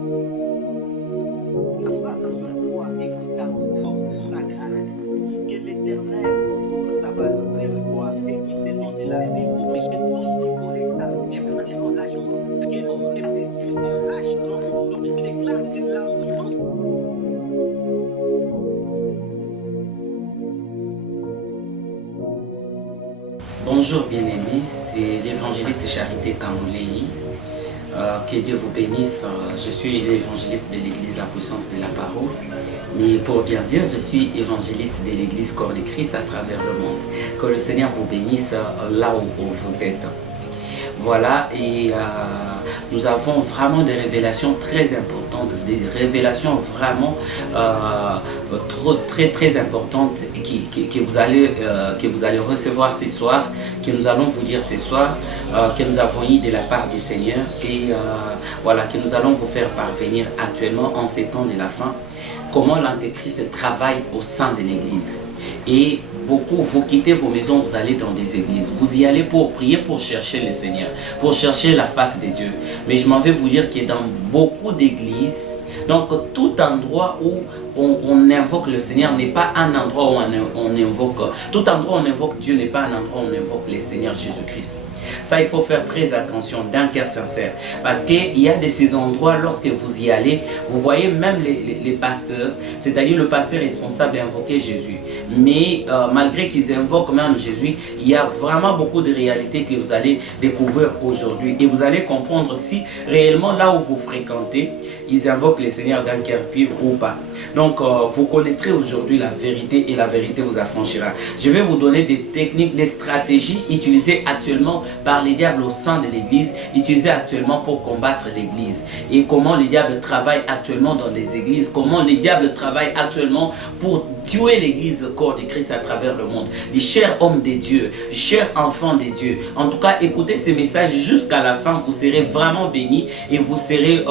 Ça soit une foi écoutable comme sa grâce. Que l'Éternel ouvre sa base vers toi et qu'il te donne de la paix. Que tout ce qui voulait t'arriver, maintenant lâche tout. Que l'homme de Dieu te lâche trop. Donc je déclare que l'abondance. Bonjour bien-aimés, c'est l'évangéliste Charité Kamolei. Que Dieu vous bénisse. Je suis l'évangéliste de l'église La Puissance de la Parole. Mais pour bien dire, je suis évangéliste de l'église Corps de Christ à travers le monde. Que le Seigneur vous bénisse là où vous êtes. Voilà, et nous avons vraiment des révélations très importantes, des révélations vraiment très importantes que vous allez recevoir ce soir, que nous allons vous dire ce soir, que nous avons eu de la part du Seigneur et voilà, que nous allons vous faire parvenir actuellement en ces temps de la fin, comment l'Antéchrist travaille au sein de l'église. Et beaucoup, vous quittez vos maisons, vous allez dans des églises. Vous y allez pour prier, pour chercher le Seigneur, pour chercher la face de Dieu. Mais je m'en vais vous dire que dans beaucoup d'églises, donc tout endroit où on invoque le Seigneur n'est pas un endroit où on invoque. Tout endroit où on invoque Dieu n'est pas un endroit où on invoque le Seigneur Jésus-Christ. Ça, il faut faire très attention d'un cœur sincère. Parce qu'il y a de ces endroits, lorsque vous y allez, vous voyez même les pasteurs, c'est-à-dire le pasteur responsable d'invoquer Jésus. Mais malgré qu'ils invoquent même Jésus, il y a vraiment beaucoup de réalités que vous allez découvrir aujourd'hui. Et vous allez comprendre si réellement là où vous fréquentez, ils invoquent le Seigneur d'un cœur pur ou pas. Donc, vous connaîtrez aujourd'hui la vérité et la vérité vous affranchira. Je vais vous donner des techniques, des stratégies utilisées actuellement par les diables au sein de l'église, utilisées actuellement pour combattre l'église. Et comment les diables travaillent actuellement dans les églises, comment les diables travaillent actuellement pour tuer l'église corps de Christ à travers le monde. Les chers hommes de Dieu, chers enfants de Dieu, en tout cas, écoutez ces messages jusqu'à la fin, vous serez vraiment bénis et vous serez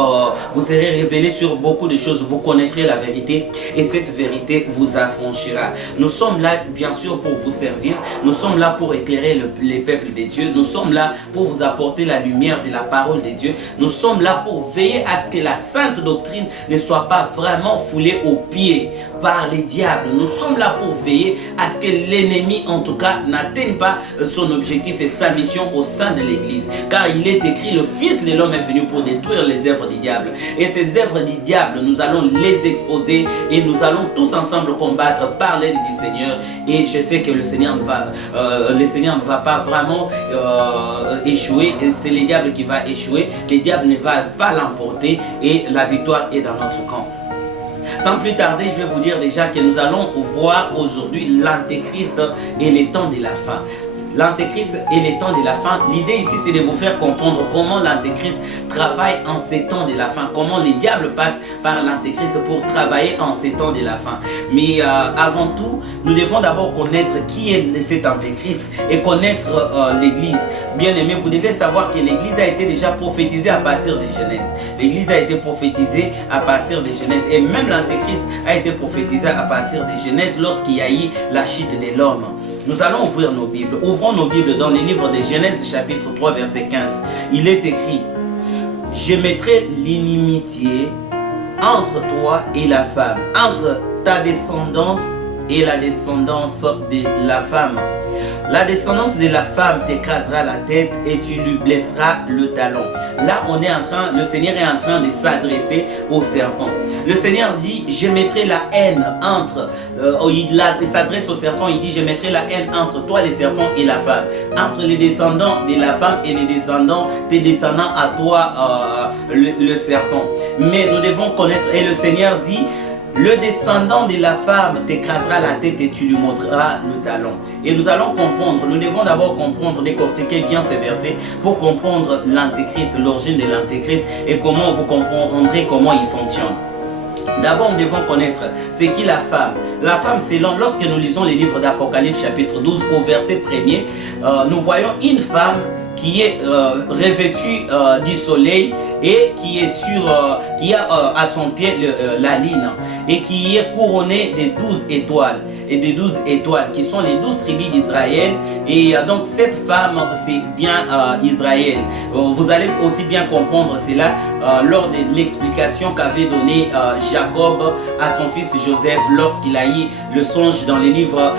révélés sur beaucoup de choses, vous connaîtrez la vérité et cette vérité vous affranchira. Nous sommes là, bien sûr, pour vous servir, nous sommes là pour éclairer les peuples de Dieu, nous sommes là pour vous apporter la lumière de la parole de Dieu, nous sommes là pour veiller à ce que la sainte doctrine ne soit pas vraiment foulée aux pieds par les diables. Nous sommes là pour veiller à ce que l'ennemi, en tout cas, n'atteigne pas son objectif et sa mission au sein de l'église. Car il est écrit, le Fils de l'homme est venu pour détruire les œuvres du diable. Et ces œuvres du diable, nous allons les exposer et nous allons tous ensemble combattre par l'aide du Seigneur. Et je sais que le Seigneur ne va pas vraiment échouer. C'est le diable qui va échouer. Le diable ne va pas l'emporter et la victoire est dans notre camp. Sans plus tarder, je vais vous dire déjà que nous allons voir aujourd'hui l'Antéchrist et les temps de la fin. L'Antéchrist et les temps de la fin. L'idée ici, c'est de vous faire comprendre comment l'Antéchrist travaille en ces temps de la fin. Comment les diables passent par l'Antéchrist pour travailler en ces temps de la fin. Mais avant tout, nous devons d'abord connaître qui est cet Antéchrist et connaître l'Église. Bien aimé, vous devez savoir que l'Église a été déjà prophétisée à partir de Genèse. L'Église a été prophétisée à partir de Genèse. Et même l'Antéchrist a été prophétisé à partir de Genèse lorsqu'il y a eu la chute de l'homme. Nous allons ouvrir nos Bibles. Ouvrons nos Bibles dans le livre de Genèse chapitre 3 verset 15. Il est écrit: je mettrai l'inimitié entre toi et la femme, entre ta descendance et la descendance de la femme. La descendance de la femme t'écrasera la tête et tu lui blesseras le talon. Là, le Seigneur est en train de s'adresser au serpent. Le Seigneur dit, je mettrai la haine entre, il s'adresse au serpent, il dit, je mettrai la haine entre toi, les serpents, et la femme. Entre les descendants de la femme et les descendants, tes descendants à toi, le serpent. Mais nous devons connaître, et le Seigneur dit, le descendant de la femme t'écrasera la tête et tu lui montreras le talon. Et nous allons comprendre, nous devons d'abord comprendre, décortiquer bien ces versets pour comprendre l'Antéchrist, l'origine de l'Antéchrist et comment vous comprendrez comment il fonctionne. D'abord, nous devons connaître c'est qui la femme. La femme, c'est lorsque nous lisons les livres d'Apocalypse chapitre 12 au verset 1er, nous voyons une femme qui est revêtue du soleil et qui a à son pied la lune et qui est couronnée de 12 étoiles. et des 12 étoiles, qui sont les 12 tribus d'Israël. Et donc cette femme, c'est bien Israël. Vous allez aussi bien comprendre cela lors de l'explication qu'avait donné Jacob à son fils Joseph lorsqu'il a eu le songe dans les livres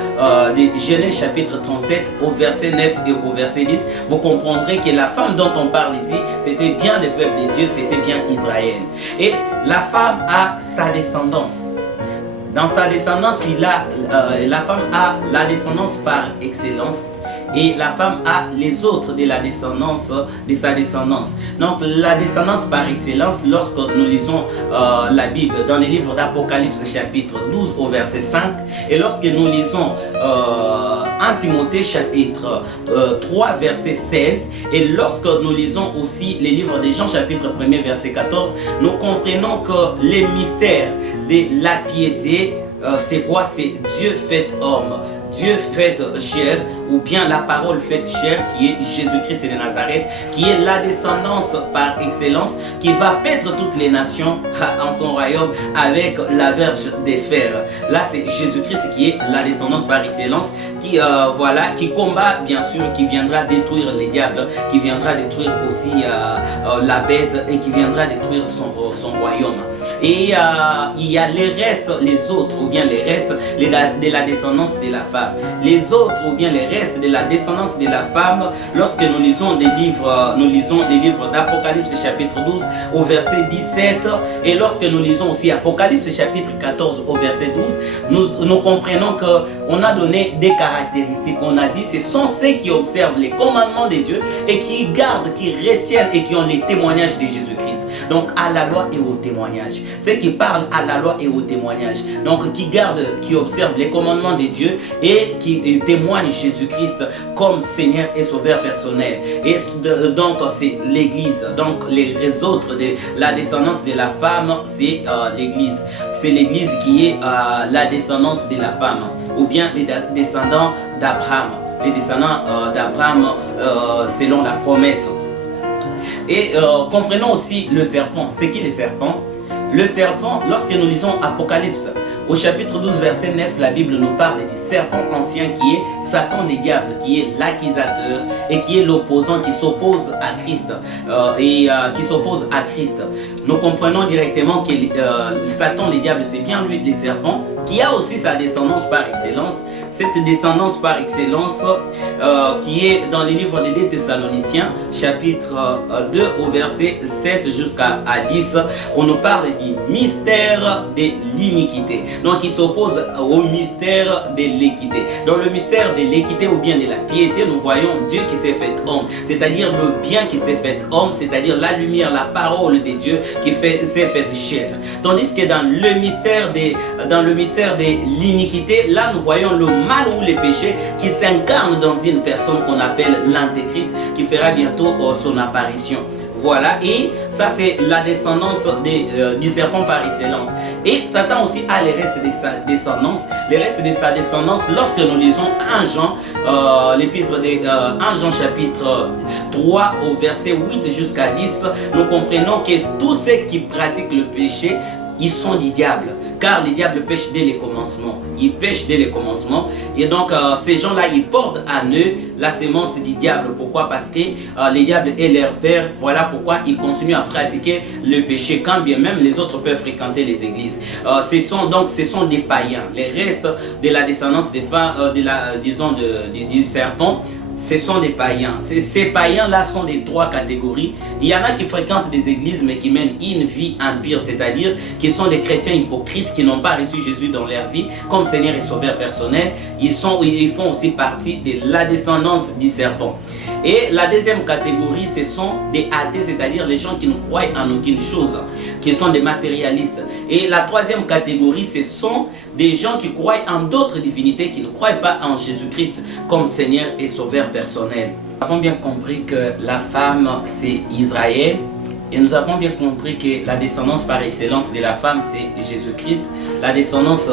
de Genèse chapitre 37 au verset 9 et au verset 10. Vous comprendrez que la femme dont on parle ici, c'était bien le peuple de Dieu, c'était bien Israël. Et la femme a sa descendance. Dans sa descendance, la femme a la descendance par excellence. Et la femme a les autres de la descendance, de sa descendance. Donc la descendance par excellence, lorsque nous lisons la Bible dans les livres d'Apocalypse chapitre 12 au verset 5, et lorsque nous lisons 1 Timothée chapitre 3 verset 16, et lorsque nous lisons aussi les livres de Jean chapitre 1 verset 14, nous comprenons que les mystères de la piété, c'est quoi? C'est Dieu fait homme. Dieu fait chair, ou bien la parole faite chair, qui est Jésus-Christ de Nazareth, qui est la descendance par excellence, qui va paître toutes les nations en son royaume avec la verge des fers. Là, c'est Jésus-Christ qui est la descendance par excellence, qui, voilà, qui combat, bien sûr, qui viendra détruire les diables, qui viendra détruire aussi la bête, et qui viendra détruire son royaume. Et il y a les restes, les autres, ou bien les restes de la descendance de la femme. Les autres, ou bien les restes de la descendance de la femme, lorsque nous lisons des livres d'Apocalypse chapitre 12 au verset 17, et lorsque nous lisons aussi Apocalypse chapitre 14 au verset 12, nous comprenons qu'on a donné des caractéristiques. On a dit, ce sont ceux qui observent les commandements de Dieu et qui gardent, qui retiennent et qui ont les témoignages de Jésus-Christ. Donc à la loi et au témoignage. Ceux qui parlent à la loi et au témoignage. Donc qui gardent, qui observent les commandements de Dieu et qui témoignent Jésus-Christ comme Seigneur et Sauveur personnel. Et donc c'est l'Église. Donc les autres de la descendance de la femme, c'est l'Église. C'est l'Église qui est la descendance de la femme. Ou bien les descendants d'Abraham. Les descendants d'Abraham selon la promesse. Et comprenons aussi le serpent. C'est qui le serpent? Le serpent, lorsque nous lisons Apocalypse, au chapitre 12, verset 9, la Bible nous parle du serpent ancien qui est Satan le diable, qui est l'accusateur et qui est l'opposant, qui s'oppose à Christ. Qui s'oppose à Christ. Nous comprenons directement que Satan le diable, c'est bien lui, le serpent, qui a aussi sa descendance par excellence. Cette descendance par excellence qui est dans les livres des Thessaloniciens, chapitre 2 au verset 7 jusqu'à 10, on nous parle du mystère de l'iniquité. Donc il s'oppose au mystère de l'équité. Dans le mystère de l'équité ou bien de la piété, nous voyons Dieu qui s'est fait homme, c'est-à-dire le bien qui s'est fait homme, c'est-à-dire la lumière, la parole de Dieu qui s'est faite chair. Tandis que dans le mystère de l'iniquité, là nous voyons le mal ou les péchés qui s'incarnent dans une personne qu'on appelle l'Antéchrist, qui fera bientôt son apparition. Voilà, et ça c'est la descendance du serpent par excellence. Et Satan aussi a les restes de sa descendance. Les restes de sa descendance, lorsque nous lisons 1 Jean, l'épître de 1 Jean chapitre 3 au verset 8 jusqu'à 10, nous comprenons que tous ceux qui pratiquent le péché, ils sont du diable. Car les diables pêchent dès les commencements. Ils pêchent dès les commencements. Et donc, ces gens-là, ils portent en eux la sémence du diable. Pourquoi? Parce que les diables est leur père. Voilà pourquoi ils continuent à pratiquer le péché. Quand bien même les autres peuvent fréquenter les églises. Ce sont des païens. Les restes de la descendance des femmes, du serpent, ce sont des païens. Ces païens-là sont des 3 catégories. Il y en a qui fréquentent des églises mais qui mènent une vie impure, c'est-à-dire qui sont des chrétiens hypocrites qui n'ont pas reçu Jésus dans leur vie comme Seigneur et Sauveur personnel. Ils font aussi partie de la descendance du serpent. Et la deuxième catégorie, ce sont des athées, c'est-à-dire les gens qui ne croient en aucune chose, qui sont des matérialistes. Et la troisième catégorie, ce sont des gens qui croient en d'autres divinités, qui ne croient pas en Jésus-Christ comme Seigneur et Sauveur personnel. Nous avons bien compris que la femme, c'est Israël. Et nous avons bien compris que la descendance par excellence de la femme, c'est Jésus-Christ. La descendance,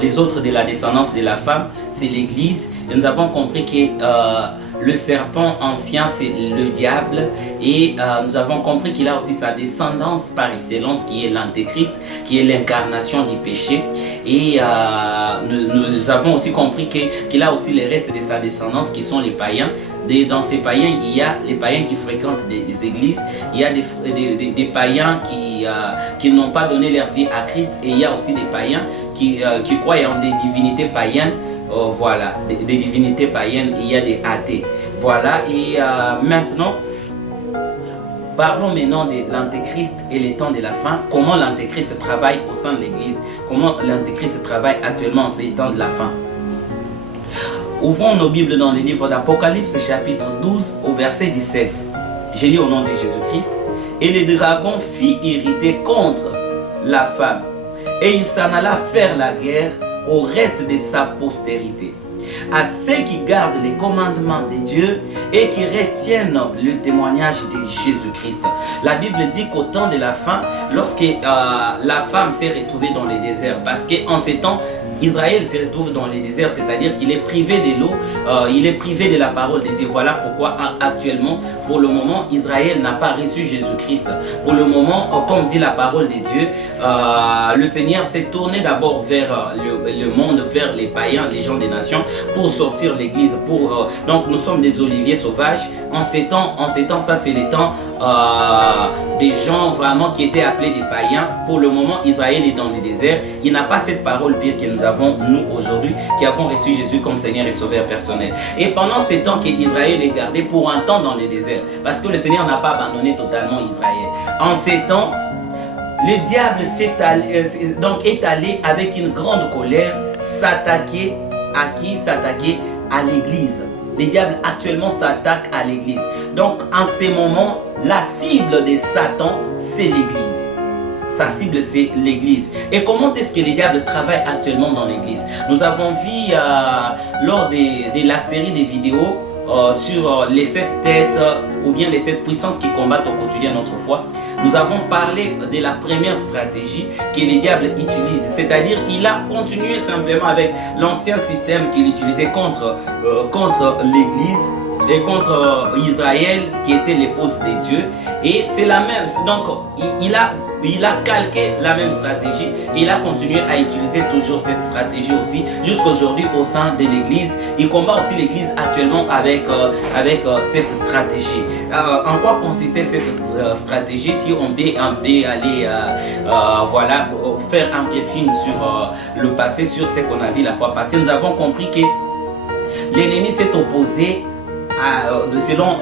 les autres de la descendance de la femme, c'est l'Église. Et nous avons compris que Le serpent ancien, c'est le diable. Et nous avons compris qu'il a aussi sa descendance par excellence, qui est l'antéchrist, qui est l'incarnation du péché. Et nous avons aussi compris qu'il a aussi les restes de sa descendance, qui sont les païens. Dans ces païens, il y a les païens qui fréquentent des églises, il y a des païens qui n'ont pas donné leur vie à Christ, et il y a aussi des païens qui croient en des divinités païennes. Voilà, des divinités païennes, il y a des athées. Voilà, et maintenant, parlons maintenant de l'antéchrist et les temps de la fin. Comment l'antéchrist travaille au sein de l'église, comment l'antéchrist travaille actuellement en ces temps de la fin. Ouvrons nos Bibles dans le livre d'Apocalypse, chapitre 12, au verset 17. J'ai lu au nom de Jésus-Christ. Et le dragon fit irriter contre la femme, et il s'en alla faire la guerre au reste de sa postérité, à ceux qui gardent les commandements de Dieu et qui retiennent le témoignage de Jésus-Christ. La Bible dit qu'au temps de la fin, lorsque la femme s'est retrouvée dans le désert, parce qu'en ces temps, Israël se retrouve dans le désert, c'est-à-dire qu'il est privé de l'eau, il est privé de la parole de Dieu. Voilà pourquoi actuellement, pour le moment, Israël n'a pas reçu Jésus-Christ. Pour le moment, comme dit la parole de Dieu, le Seigneur s'est tourné d'abord vers le monde, vers les païens, les gens des nations, pour sortir l'église. Donc nous sommes des oliviers sauvages. En ces temps, ça c'est les temps des gens vraiment qui étaient appelés des païens. Pour le moment, Israël est dans le désert. Il n'a pas cette parole pire que nous avons, nous, aujourd'hui, qui avons reçu Jésus comme Seigneur et Sauveur personnel. Et pendant ces temps qu'Israël est gardé pour un temps dans le désert, parce que le Seigneur n'a pas abandonné totalement Israël. En ces temps, le diable est allé avec une grande colère s'attaquer à qui? S'attaquer à l'église. Les diables actuellement s'attaquent à l'église. Donc en ces moments, la cible de Satan, c'est l'église. Sa cible, c'est l'église. Et comment est-ce que les diables travaillent actuellement dans l'église? Nous avons vu lors de la série des vidéos sur les 7 têtes ou bien les 7 puissances qui combattent au quotidien notre foi. Nous avons parlé de la première stratégie que les diables utilisent, c'est-à-dire il a continué simplement avec l'ancien système qu'il utilisait contre l'église et contre Israël qui était l'épouse de Dieu. Et c'est la même, donc il a calqué la même stratégie. Il a continué à utiliser toujours cette stratégie aussi jusqu'à aujourd'hui au sein de l'église. Il combat aussi l'église actuellement avec cette stratégie. En quoi consistait cette stratégie? Si on peut aller voilà, faire un briefing sur le passé, sur ce qu'on a vu la fois passée, nous avons compris que l'ennemi s'est opposé selon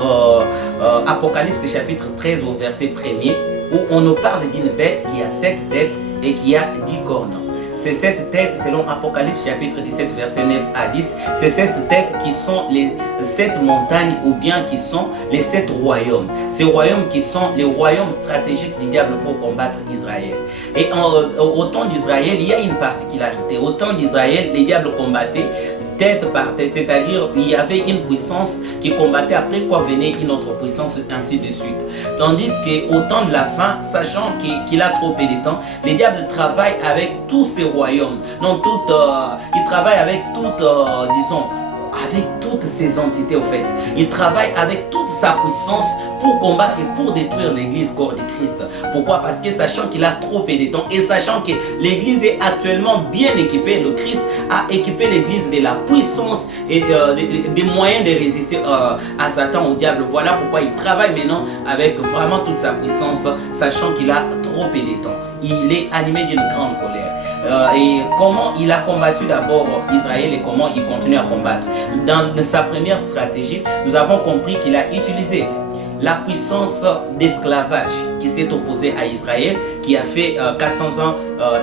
Apocalypse chapitre 13 au verset 1er, où on nous parle d'une bête qui a 7 têtes et qui a 10 cornes. Ces 7 têtes, selon Apocalypse chapitre 17 verset 9 à 10, ces 7 têtes qui sont les 7 montagnes ou bien qui sont les 7 royaumes. Ces royaumes qui sont les royaumes stratégiques du diable pour combattre Israël. Et au temps d'Israël, il y a une particularité. Au temps d'Israël, les diables combattaient tête par tête, c'est-à-dire il y avait une puissance qui combattait, après quoi venait une autre puissance, ainsi de suite. Tandis qu'au temps de la fin, sachant qu'il a trop peu de temps, les diables travaillent avec tous ces royaumes. Donc ils travaillent avec disons, avec toutes ces entités au fait. Il travaille avec toute sa puissance pour combattre et pour détruire l'église corps de Christ. Pourquoi? Parce que sachant qu'il a trop peu de temps et sachant que l'église est actuellement bien équipée, le Christ a équipé l'église de la puissance et des moyens de résister à Satan, au diable. Voilà pourquoi il travaille maintenant avec vraiment toute sa puissance, sachant qu'il a trop peu de temps. Il est animé d'une grande colère. Et comment il a combattu d'abord Israël et comment il continue à combattre. Dans sa première stratégie, nous avons compris qu'il a utilisé la puissance d'esclavage qui s'est opposée à Israël, qui a fait 400 ans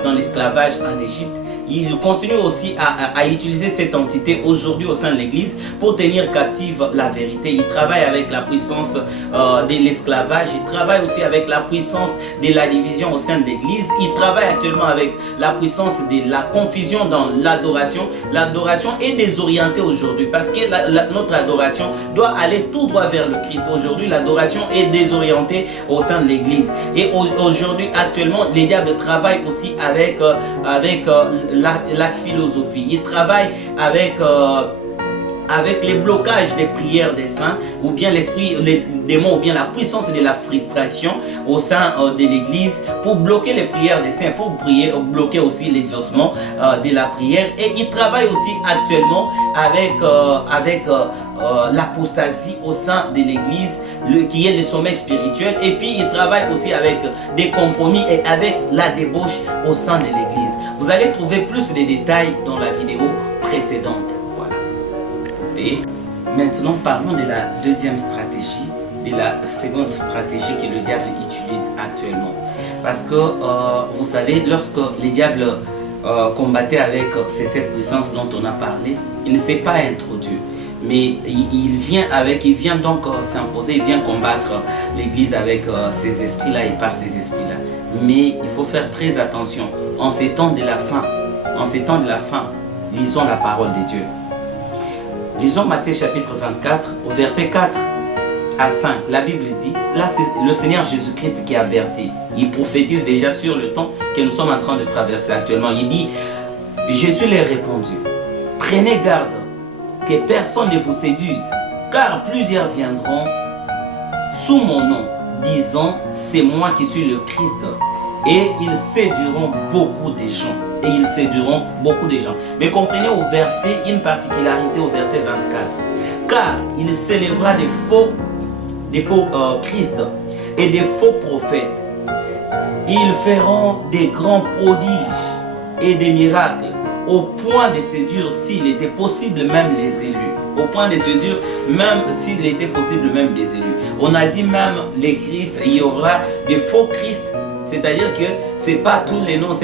dans l'esclavage en Égypte. Il continue aussi à utiliser cette entité aujourd'hui au sein de l'église pour tenir captive la vérité. Il travaille avec la puissance de l'esclavage. Il travaille aussi avec la puissance de la division au sein de l'église. Il travaille actuellement avec la puissance de la confusion dans l'adoration. L'adoration est désorientée aujourd'hui parce que notre adoration doit aller tout droit vers le Christ. Aujourd'hui, l'adoration est désorientée au sein de l'église. Et aujourd'hui, actuellement, les diables travaillent aussi avec la philosophie. Il travaille avec avec les blocages des prières des saints, ou bien l'esprit, les démons, ou bien la puissance de la frustration au sein de l'église, pour bloquer les prières des saints, pour bloquer aussi l'exaucement de la prière. Et il travaille aussi actuellement avec l'apostasie au sein de l'église, qui est le sommeil spirituel. Et puis il travaille aussi avec des compromis et avec la débauche au sein de l'église. Vous allez trouver plus de détails dans la vidéo précédente. Et maintenant, parlons de la deuxième stratégie, de la seconde stratégie que le diable utilise actuellement. Parce que, vous savez, lorsque le diable combattait avec ces sept puissances dont on a parlé, il ne s'est pas introduit. Mais il vient donc s'imposer, il vient combattre l'église avec ces esprits-là et par ces esprits-là. Mais il faut faire très attention. En ces temps de la fin, lisons la parole de Dieu. Lisons Matthieu chapitre 24, au verset 4 à 5. La Bible dit, là c'est le Seigneur Jésus-Christ qui avertit. Il prophétise déjà sur le temps que nous sommes en train de traverser actuellement. Il dit, Jésus leur répondit, prenez garde que personne ne vous séduise, car plusieurs viendront sous mon nom, disant, c'est moi qui suis le Christ. Et ils séduiront beaucoup de gens. Mais comprenez au verset, une particularité au verset 24. Car il s'élèvera des faux Christ et des faux prophètes. Ils feront des grands prodiges et des miracles, au point de séduire, s'il était possible, même les élus. Au point de séduire, même s'il était possible, même des élus. On a dit même les Christ, il y aura des faux Christ. C'est-à-dire que c'est pas tous les noms,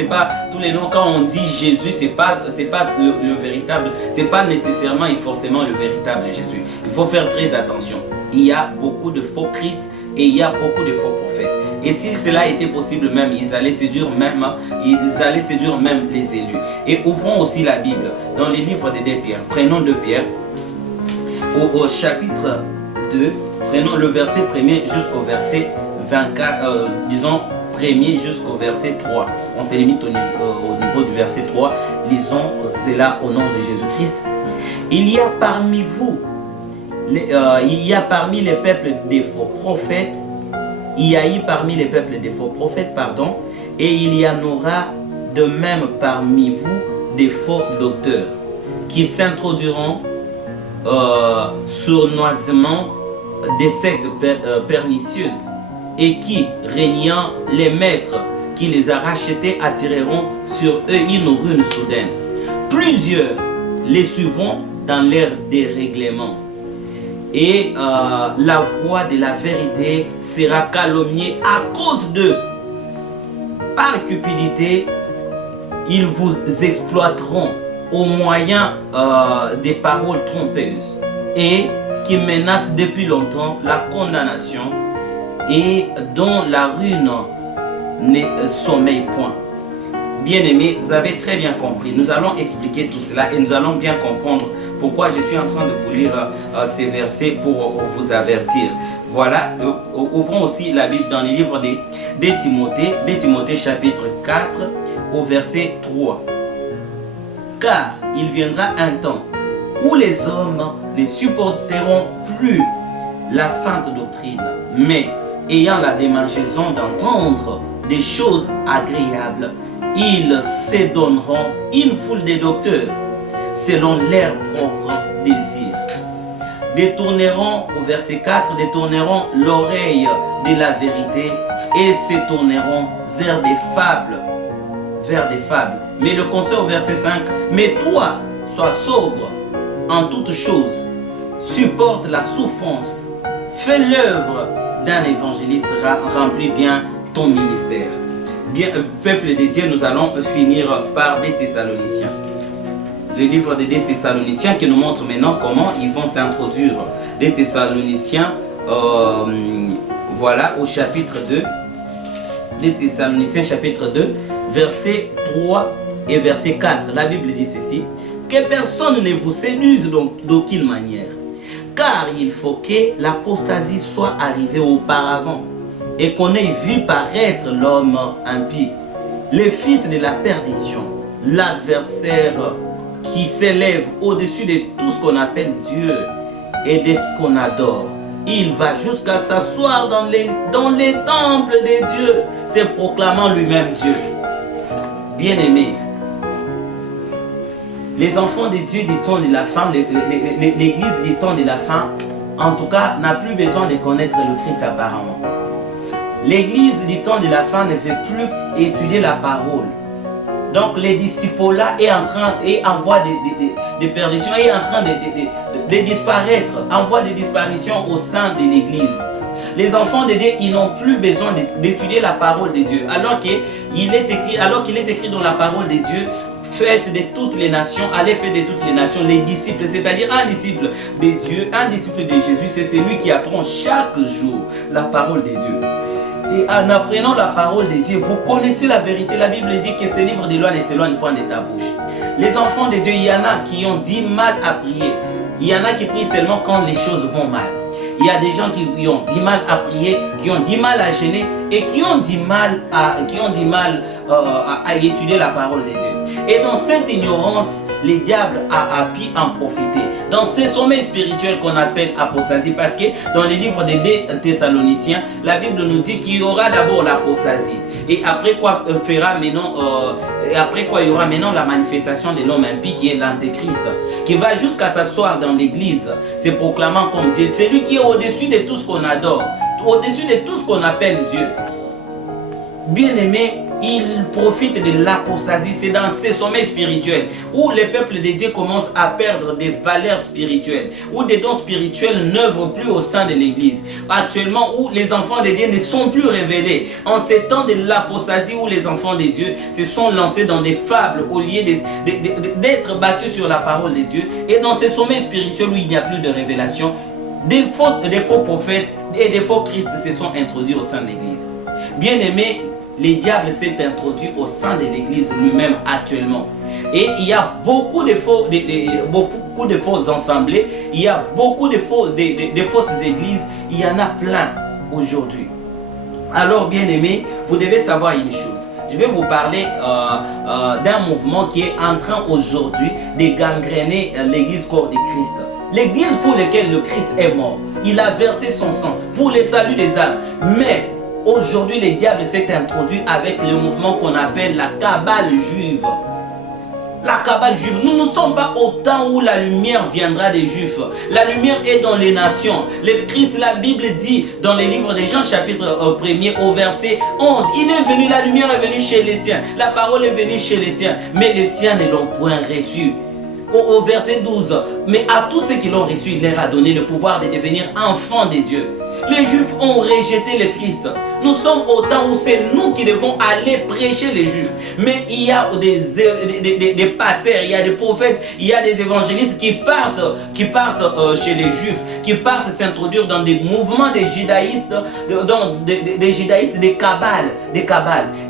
quand on dit Jésus, c'est pas le véritable, c'est pas nécessairement et forcément le véritable Jésus. Il faut faire très attention. Il y a beaucoup de faux Christ et il y a beaucoup de faux prophètes. Et si cela était possible même, ils allaient séduire même les élus. Et ouvrons aussi la Bible dans les livres de 2 Pierre. Prenons 2 Pierre au chapitre 2, prenons le verset 1er jusqu'au verset 24, disons premier jusqu'au verset 3. On se limite au niveau du verset 3. Lisons cela au nom de Jésus-Christ. Il y a parmi les peuples des faux prophètes, et il y en aura de même parmi vous des faux docteurs qui s'introduiront sournoisement des sectes pernicieuses, et qui, régnant les maîtres qui les a rachetés, attireront sur eux une ruine soudaine. Plusieurs les suivront dans leur dérèglement, et la voix de la vérité sera calomniée à cause d'eux. Par cupidité, ils vous exploiteront au moyen des paroles trompeuses, et qui menacent depuis longtemps la condamnation, et dont la ruine ne sommeille point. Bien-aimés, vous avez très bien compris. Nous allons expliquer tout cela et nous allons bien comprendre pourquoi je suis en train de vous lire ces versets pour vous avertir. Voilà, ouvrons aussi la Bible dans les livres de Timothée chapitre 4 au verset 3. Car il viendra un temps où les hommes ne supporteront plus la sainte doctrine, mais ayant la démangeaison d'entendre des choses agréables, ils se donneront une foule de docteurs selon leurs propres désirs. Au verset 4, détourneront l'oreille de la vérité et se tourneront vers des fables. Mais le conseil au verset 5, mais toi, sois sobre en toutes choses, supporte la souffrance, fais l'œuvre d'un évangéliste, remplis bien ton ministère. Bien, peuple de Dieu, nous allons finir par 2 Thessaloniciens. Le livre de 2 Thessaloniciens qui nous montre maintenant comment ils vont s'introduire. 2 Thessaloniciens, voilà, au chapitre 2. 2 Thessaloniciens chapitre 2, verset 3 et verset 4. La Bible dit ceci: que personne ne vous séduise d'aucune manière, car il faut que l'apostasie soit arrivée auparavant et qu'on ait vu paraître l'homme impie, le fils de la perdition, l'adversaire qui s'élève au-dessus de tout ce qu'on appelle Dieu et de ce qu'on adore. Il va jusqu'à s'asseoir dans les temples des dieux, se proclamant lui-même Dieu. Bien-aimés, les enfants de Dieu du temps de la fin, l'église du temps de la fin, en tout cas, n'a plus besoin de connaître le Christ apparemment. L'église du temps de la fin ne veut plus étudier la parole. Donc les disciples là est en voie de perdition, est en train de disparaître, en voie de disparition au sein de l'église. Les enfants de Dieu, ils n'ont plus besoin d'étudier la parole de Dieu. Alors qu'il est écrit dans la parole de Dieu, faites de toutes les nations, allez faire de toutes les nations les disciples, c'est-à-dire un disciple de Dieu, un disciple de Jésus, c'est celui qui apprend chaque jour la parole de Dieu. Et en apprenant la parole de Dieu, vous connaissez la vérité. La Bible dit que ce livre de loi ne s'éloigne point de ta bouche. Les enfants de Dieu, il y en a qui ont du mal à prier. Il y en a qui prient seulement quand les choses vont mal. Il y a des gens qui ont du mal à prier, qui ont du mal à jeûner et qui ont du mal à étudier la parole de Dieu. Et dans cette ignorance, les diables a pu en profiter. Dans ce sommeil spirituel qu'on appelle apostasie, parce que dans les livres des Thessaloniciens, la Bible nous dit qu'il y aura d'abord l'apostasie. Et après quoi il y aura maintenant la manifestation de l'homme impie qui est l'antéchrist, qui va jusqu'à s'asseoir dans l'église, se proclamant comme Dieu. C'est lui qui est au-dessus de tout ce qu'on adore, au-dessus de tout ce qu'on appelle Dieu. Bien-aimé, il profite de l'apostasie. C'est dans ces sommets spirituels où les peuples de Dieu commencent à perdre des valeurs spirituelles, où des dons spirituels n'œuvrent plus au sein de l'église. Actuellement, où les enfants de Dieu ne sont plus révélés. En ces temps de l'apostasie où les enfants de Dieu se sont lancés dans des fables au lieu d'être battus sur la parole de Dieu. Et dans ces sommets spirituels où il n'y a plus de révélation, des faux prophètes et des faux Christ se sont introduits au sein de l'église. Bien-aimés, les diables s'est introduit au sein de l'église lui-même actuellement. Et il y a beaucoup de fausses assemblées, il y a beaucoup de fausses églises, il y en a plein aujourd'hui. Alors bien aimé, vous devez savoir une chose. Je vais vous parler d'un mouvement qui est en train aujourd'hui de gangréner l'église corps de Christ. L'église pour laquelle le Christ est mort, il a versé son sang pour le salut des âmes. Mais aujourd'hui, le diable s'est introduit avec le mouvement qu'on appelle la cabale juive. La cabale juive, nous ne sommes pas au temps où la lumière viendra des Juifs. La lumière est dans les nations. Le Christ, la Bible dit dans le livre de Jean chapitre 1er au verset 11, il est venu, la lumière est venue chez les siens. La parole est venue chez les siens, mais les siens ne l'ont point reçue. Au verset 12, mais à tous ceux qui l'ont reçu, il leur a donné le pouvoir de devenir enfants de Dieu. Les Juifs ont rejeté le Christ. Nous sommes au temps où c'est nous qui devons aller prêcher les Juifs. Mais il y a des pasteurs, il y a des prophètes, il y a des évangélistes qui partent chez les Juifs, qui partent s'introduire dans des mouvements des judaïstes, des cabales.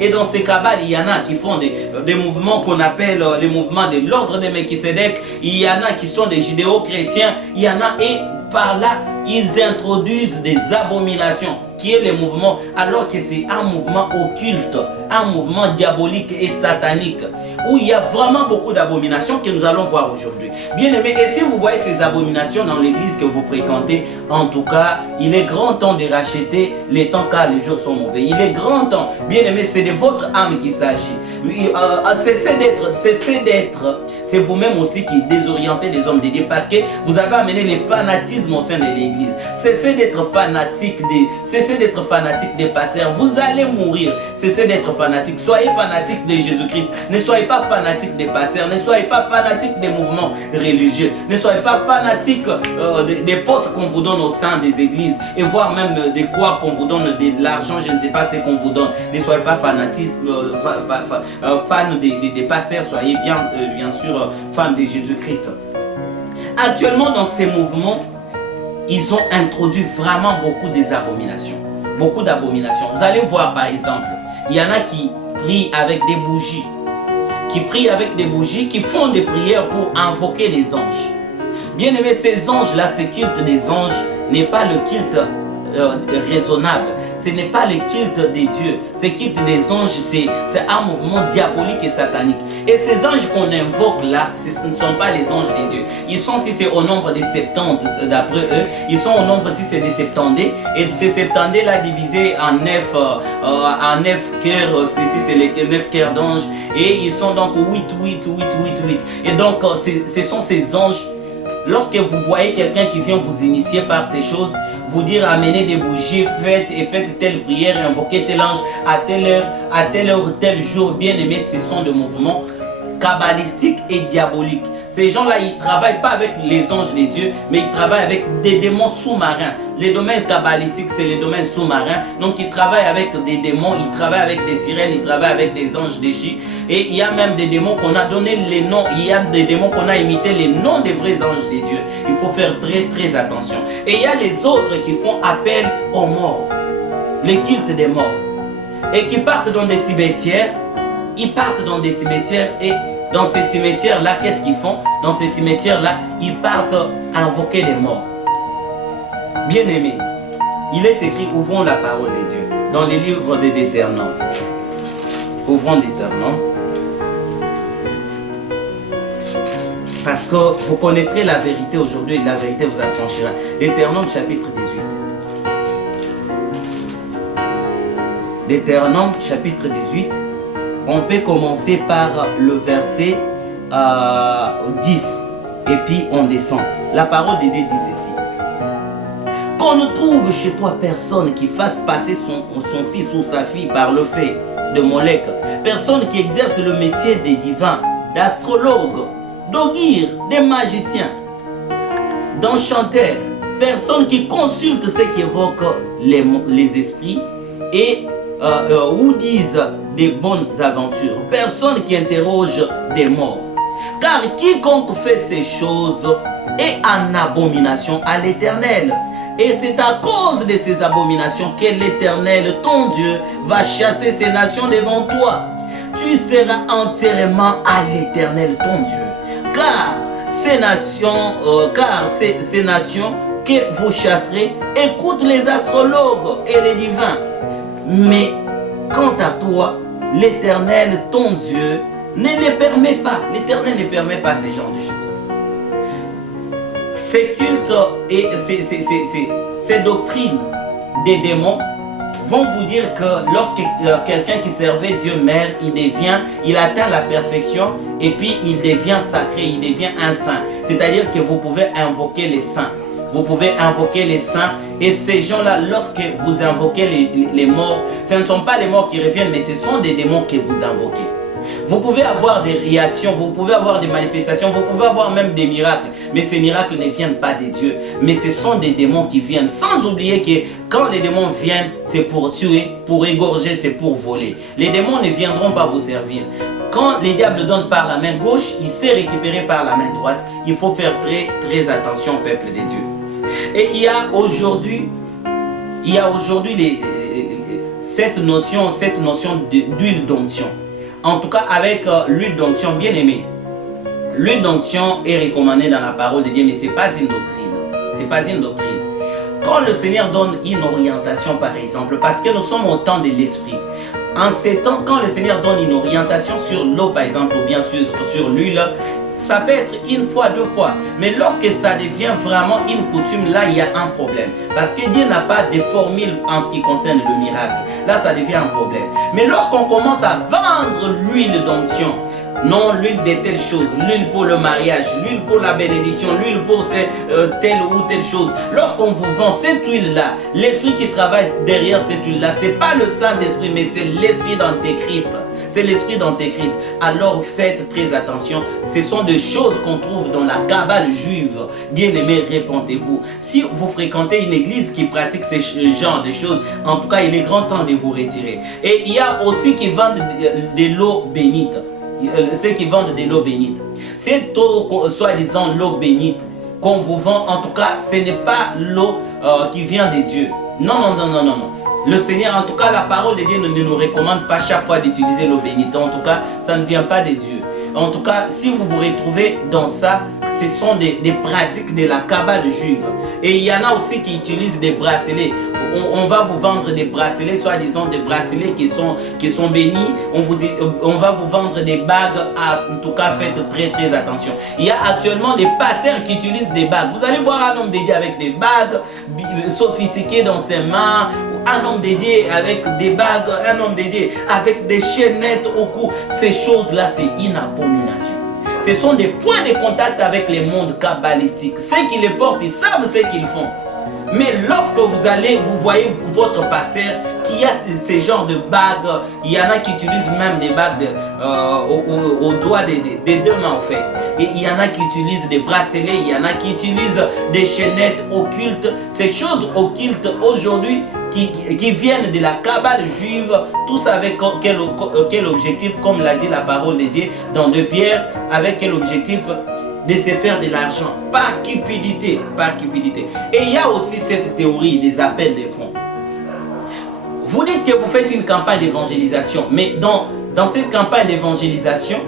Et dans ces cabales, il y en a qui font des mouvements qu'on appelle les mouvements de l'ordre de Melchisédek. Il y en a qui sont des judéo-chrétiens. Il y en a et par là, ils introduisent des abominations, qui est le mouvement, alors que c'est un mouvement occulte, un mouvement diabolique et satanique, où il y a vraiment beaucoup d'abominations que nous allons voir aujourd'hui. Bien aimés, et si vous voyez ces abominations dans l'église que vous fréquentez, en tout cas, il est grand temps de racheter les temps car les jours sont mauvais. Il est grand temps, bien aimés, c'est de votre âme qu'il s'agit. Cessez d'être, c'est vous-même aussi qui désorientez les hommes de Dieu, parce que vous avez amené les fanatismes au sein de l'église. Cessez d'être fanatique des pasteurs, vous allez mourir. Cessez d'être fanatique, soyez fanatique de Jésus-Christ. Ne soyez pas fanatique des pasteurs, ne soyez pas fanatique des mouvements religieux, ne soyez pas fanatique des postes qu'on vous donne au sein des églises, et voire même de quoi qu'on vous donne de l'argent, je ne sais pas ce qu'on vous donne. Ne soyez pas fanatique, fan des pasteurs, soyez bien sûr fan de Jésus-Christ. Actuellement dans ces mouvements, ils ont introduit vraiment beaucoup d'abominations. Beaucoup d'abominations. Vous allez voir par exemple, il y en a qui prient avec des bougies. Qui font des prières pour invoquer les anges. Bien aimé, ces anges-là, ce culte des anges n'est pas le culte raisonnable. ce n'est pas le culte des dieux. Ce culte des anges, c'est un mouvement diabolique et satanique. Et ces anges qu'on invoque là, ce ne sont pas les anges des dieux. Ils sont, si c'est au nombre de 70, d'après eux, ils sont au nombre, si c'est des 70, et ces 70 là divisés en 9 cœurs, ici c'est les 9 cœurs d'anges, et ils sont donc 8. Et donc, ce sont ces anges. Lorsque vous voyez quelqu'un qui vient vous initier par ces choses, vous dire amenez des bougies, faites telle prière, invoquez tel ange à telle heure, tel jour, bien aimé, ce sont des mouvements kabbalistiques et diaboliques. Ces gens-là, ils ne travaillent pas avec les anges des dieux, mais ils travaillent avec des démons sous-marins. Les domaines kabbalistiques, c'est les domaines sous-marins. Donc, ils travaillent avec des démons, ils travaillent avec des sirènes, ils travaillent avec des anges déchus. Et il y a même des démons qu'on a donné les noms. Il y a des démons qu'on a imité les noms des vrais anges des dieux. Il faut faire très attention. Et il y a les autres qui font appel aux morts. Les cultes des morts. Et qui partent dans des cimetières. Ils partent dans des cimetières et dans ces cimetières-là, qu'est-ce qu'ils font? Dans ces cimetières-là, ils partent invoquer les morts. Bien-aimés, il est écrit, ouvrons la parole de Dieu, dans les livres de Deutéronome. Ouvrons Deutéronome. Parce que vous connaîtrez la vérité aujourd'hui, et la vérité vous affranchira. Deutéronome chapitre 18. Deutéronome chapitre 18. On peut commencer par le verset 10 et puis on descend. La parole de Dieu dit ceci. Qu'on ne trouve chez toi personne qui fasse passer son fils ou sa fille par le fait de Molek. Personne qui exerce le métier des divins, d'astrologues, d'augures, des magiciens, d'enchanteurs. Personne qui consulte ce qui évoque les esprits et ou disent des bonnes aventures. Personne qui interroge des morts. Car quiconque fait ces choses est en abomination à l'Éternel. Et c'est à cause de ces abominations que l'Éternel, ton Dieu, va chasser ces nations devant toi. Tu seras entièrement à l'Éternel, ton Dieu. Car ces nations que vous chasserez écoutent les astrologues et les divins. Mais quant à toi, l'Éternel, ton Dieu, ne les permet pas. L'Éternel ne permet pas ces genres de choses. Ces cultes et ces doctrines des démons vont vous dire que lorsque quelqu'un qui servait Dieu Mère, il atteint la perfection et puis il devient sacré, il devient un saint. C'est-à-dire que vous pouvez invoquer les saints. Vous pouvez invoquer les saints et ces gens-là, lorsque vous invoquez les morts, ce ne sont pas les morts qui reviennent, mais ce sont des démons que vous invoquez. Vous pouvez avoir des réactions, vous pouvez avoir des manifestations, vous pouvez avoir même des miracles. Mais ces miracles ne viennent pas de Dieu. Mais ce sont des démons qui viennent. Sans oublier que quand les démons viennent, c'est pour tuer, pour égorger, c'est pour voler. Les démons ne viendront pas vous servir. Quand les diables donnent par la main gauche, il s'est récupéré par la main droite. Il faut faire très attention au peuple de Dieu. Et il y a aujourd'hui cette notion d'huile d'onction. En tout cas, avec l'huile d'onction, bien aimée. L'huile d'onction est recommandée dans la parole de Dieu, mais ce n'est pas une doctrine. Ce n'est pas une doctrine. Quand le Seigneur donne une orientation, par exemple, parce que nous sommes au temps de l'esprit. En ces temps, quand le Seigneur donne une orientation sur l'eau, par exemple, ou bien sur l'huile, ça peut être une fois, deux fois. Mais lorsque ça devient vraiment une coutume, là, il y a un problème. Parce que Dieu n'a pas de formule en ce qui concerne le miracle. Là, ça devient un problème. Mais lorsqu'on commence à vendre l'huile d'onction, non l'huile de telle chose, l'huile pour le mariage, l'huile pour la bénédiction, l'huile pour telle ou telle chose. Lorsqu'on vous vend cette huile-là, l'esprit qui travaille derrière cette huile-là, ce n'est pas le Saint-Esprit, mais c'est l'esprit d'Antéchrist. C'est l'esprit d'Antéchrist. Alors faites très attention. Ce sont des choses qu'on trouve dans la Kabbale juive. Bien-aimés, répondez-vous. Si vous fréquentez une église qui pratique ce genre de choses, en tout cas, il est grand temps de vous retirer. Et il y a aussi qui vendent de l'eau bénite. Ceux qui vendent de l'eau bénite. Cette eau, soi-disant l'eau bénite, qu'on vous vend, en tout cas, ce n'est pas l'eau qui vient de Dieu. Non. Le Seigneur, en tout cas, la parole de Dieu ne nous recommande pas chaque fois d'utiliser l'eau bénite. En tout cas, ça ne vient pas de Dieu. En tout cas, si vous vous retrouvez dans ça, ce sont des pratiques de la Kabbale juive. Et il y en a aussi qui utilisent des bracelets. on va vous vendre des bracelets, soi-disant des bracelets qui sont bénis. On va vous vendre des bagues. En tout cas, faites très attention. Il y a actuellement des pasteurs qui utilisent des bagues. Vous allez voir un homme dédié avec des bagues sophistiquées dans ses mains, un homme dédié avec des bagues, un homme dédié avec des chaînettes au cou. Ces choses-là, c'est une abomination. Ce sont des points de contact avec les mondes kabbalistiques. Ceux qui les portent, ils savent ce qu'ils font. Mais lorsque vous voyez votre pasteur qui a ce genre de bagues, il y en a qui utilisent même des bagues au doigt des deux mains en fait. Et il y en a qui utilisent des bracelets, il y en a qui utilisent des chaînettes occultes. Ces choses occultes aujourd'hui qui viennent de la Kabbale juive, tous avec quel objectif, comme l'a dit la parole de Dieu dans 2 Pierre, avec quel objectif? De se faire de l'argent, par cupidité, Et il y a aussi cette théorie des appels des fonds. Vous dites que vous faites une campagne d'évangélisation, mais dans cette campagne d'évangélisation,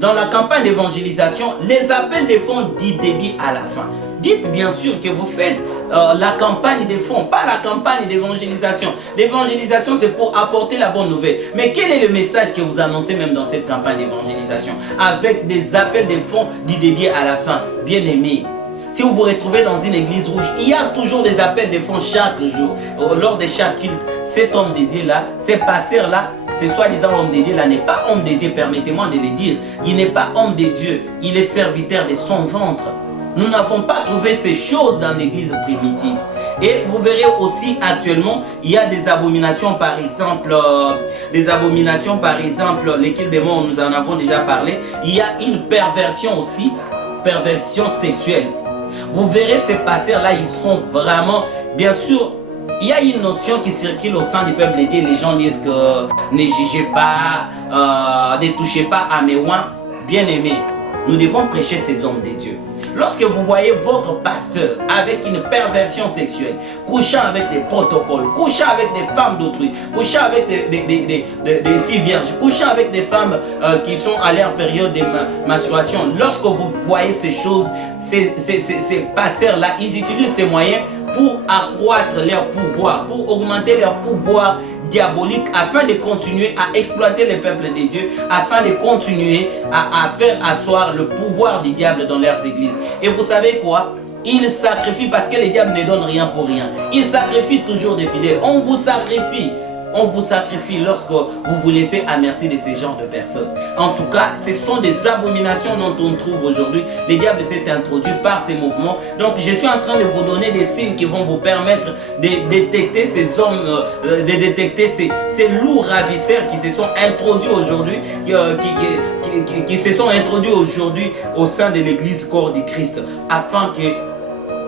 dans la campagne d'évangélisation, les appels des fonds disent débit à la fin. Dites bien sûr que vous faites la campagne des fonds, pas la campagne d'évangélisation. L'évangélisation, c'est pour apporter la bonne nouvelle. Mais quel est le message que vous annoncez même dans cette campagne d'évangélisation? Avec des appels des fonds du début à la fin. Bien aimé, si vous vous retrouvez dans une église rouge, il y a toujours des appels des fonds chaque jour, lors de chaque culte. Cet homme dédié là, ce pasteur là, ce soi-disant homme dédié là n'est pas homme dédié, permettez-moi de le dire. Il n'est pas homme de Dieu, il est serviteur de son ventre. Nous n'avons pas trouvé ces choses dans l'église primitive. Et vous verrez aussi actuellement, il y a des abominations par exemple, les kills démons, nous en avons déjà parlé. Il y a une perversion aussi, perversion sexuelle. Vous verrez ces pasteurs-là, ils sont vraiment, bien sûr, il y a une notion qui circule au sein du peuple de Dieu. Les gens disent que ne jugez pas, ne touchez pas à mes oins. Bien aimés, nous devons prêcher ces hommes de Dieu. Lorsque vous voyez votre pasteur avec une perversion sexuelle, couchant avec des protocoles, couchant avec des femmes d'autrui, couchant avec des filles vierges, couchant avec des femmes qui sont à leur période de menstruation, lorsque vous voyez ces choses, ces pasteurs-là, ils utilisent ces moyens pour accroître leur pouvoir, pour augmenter leur pouvoir diabolique, afin de continuer à exploiter le peuple de Dieu, afin de continuer à faire asseoir le pouvoir du diable dans leurs églises. Et vous savez quoi? Ils sacrifient, parce que le diable ne donne rien pour rien. Il sacrifie toujours des fidèles. On vous sacrifie. On vous sacrifie lorsque vous vous laissez à merci de ces genres de personnes. En tout cas, ce sont des abominations dont on trouve aujourd'hui. Le diable s'est introduit par ces mouvements. Donc, je suis en train de vous donner des signes qui vont vous permettre de détecter ces hommes, de détecter ces loups ravisseurs qui se sont introduits aujourd'hui, qui se sont introduits aujourd'hui au sein de l'église corps du Christ, afin que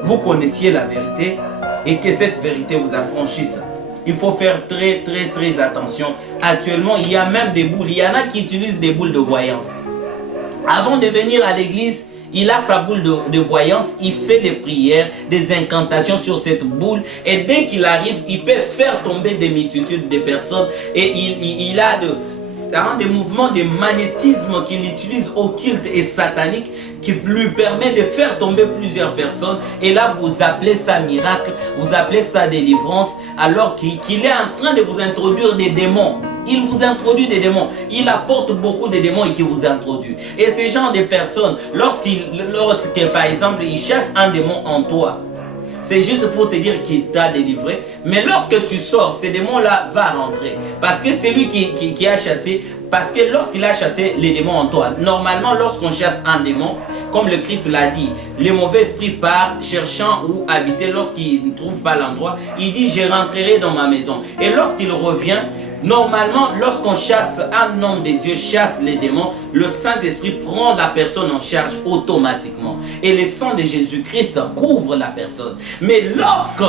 vous connaissiez la vérité et que cette vérité vous affranchisse. Il faut faire très attention. Actuellement, il y a même des boules. Il y en a qui utilisent des boules de voyance. Avant de venir à l'église, il a sa boule de voyance. Il fait des prières, des incantations sur cette boule. Et dès qu'il arrive, il peut faire tomber des multitudes de personnes. Et il a des mouvements de magnétisme qu'il utilise occulte et satanique, qui lui permet de faire tomber plusieurs personnes. Et là, vous appelez ça miracle, vous appelez ça délivrance, alors qu'il est en train de vous introduire des démons. Il vous introduit des démons. Il apporte beaucoup de démons et qui vous introduit. Et ces gens de personnes, lorsque par exemple, il chasse un démon en toi, c'est juste pour te dire qu'il t'a délivré. Mais lorsque tu sors, ce démon-là va rentrer. Parce que c'est lui qui a chassé. Parce que lorsqu'il a chassé les démons en toi, normalement, lorsqu'on chasse un démon, comme le Christ l'a dit, le mauvais esprit part cherchant où habiter. Lorsqu'il ne trouve pas l'endroit, il dit, je rentrerai dans ma maison. Et lorsqu'il revient, normalement, lorsqu'on chasse, un homme de Dieu chasse les démons, le Saint-Esprit prend la personne en charge automatiquement. Et le sang de Jésus-Christ couvre la personne. Mais lorsque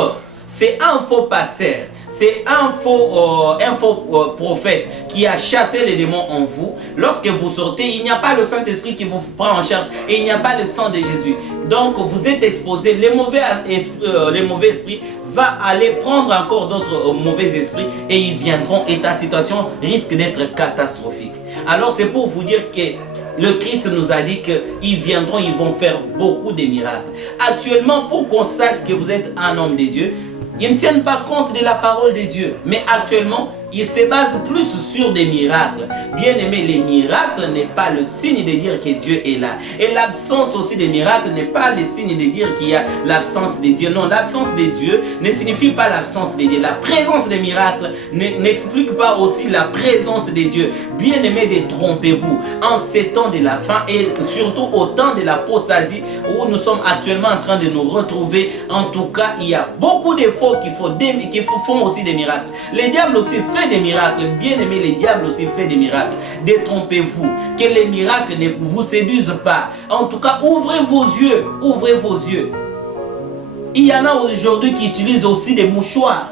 c'est un faux pasteur, c'est un faux prophète qui a chassé les démons en vous, lorsque vous sortez, il n'y a pas le Saint-Esprit qui vous prend en charge et il n'y a pas le sang de Jésus. Donc vous êtes exposé, le mauvais esprit va aller prendre encore d'autres mauvais esprits et ils viendront et ta situation risque d'être catastrophique. Alors c'est pour vous dire que le Christ nous a dit qu'ils viendront, ils vont faire beaucoup de miracles. Actuellement, pour qu'on sache que vous êtes un homme de Dieu, Ils ne tiennent pas compte de la parole de Dieu. Mais actuellement, ils se basent plus sur des miracles. Bien aimé, les miracles n'est pas le signe de dire que Dieu est là. Et l'absence aussi des miracles n'est pas le signe de dire qu'il y a l'absence de Dieu. Non, l'absence de Dieu ne signifie pas l'absence de Dieu. La présence des miracles n'explique pas aussi la présence de Dieu. Bien aimé, détrompez-vous. En ces temps de la fin et surtout au temps de l'apostasie où nous sommes actuellement en train de nous retrouver, en tout cas, il y a beaucoup de faux qui font aussi des miracles. Les diables aussi fait des miracles. Bien aimé, les diables aussi fait des miracles. Détrompez-vous. Que les miracles ne vous séduisent pas. En tout cas, ouvrez vos yeux. Ouvrez vos yeux. Il y en a aujourd'hui qui utilisent aussi des mouchoirs.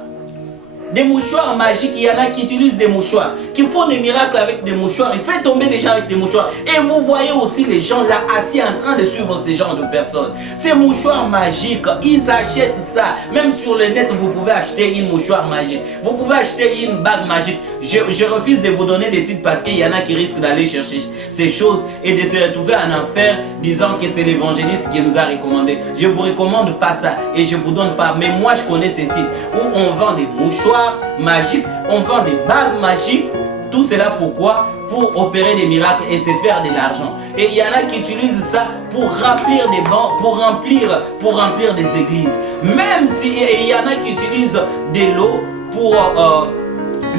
Des mouchoirs magiques, il y en a qui utilisent des mouchoirs, qui font des miracles avec des mouchoirs. Ils font tomber des gens avec des mouchoirs. Et vous voyez aussi les gens là assis en train de suivre ces genres de personnes. Ces mouchoirs magiques, ils achètent ça. Même sur le net, vous pouvez acheter une mouchoir magique. Vous pouvez acheter une bague magique. Je refuse de vous donner des sites parce qu'il y en a qui risquent d'aller chercher ces choses et de se retrouver en enfer disant que c'est l'évangéliste qui nous a recommandé. Je ne vous recommande pas ça et je ne vous donne pas. Mais moi, je connais ces sites où on vend des mouchoirs magiques, on vend des bagues magiques. Tout cela pourquoi? Pour opérer des miracles et se faire de l'argent. Et il y en a qui utilisent ça pour remplir des bancs, pour remplir des églises. Même si il y en a qui utilisent de l'eau pour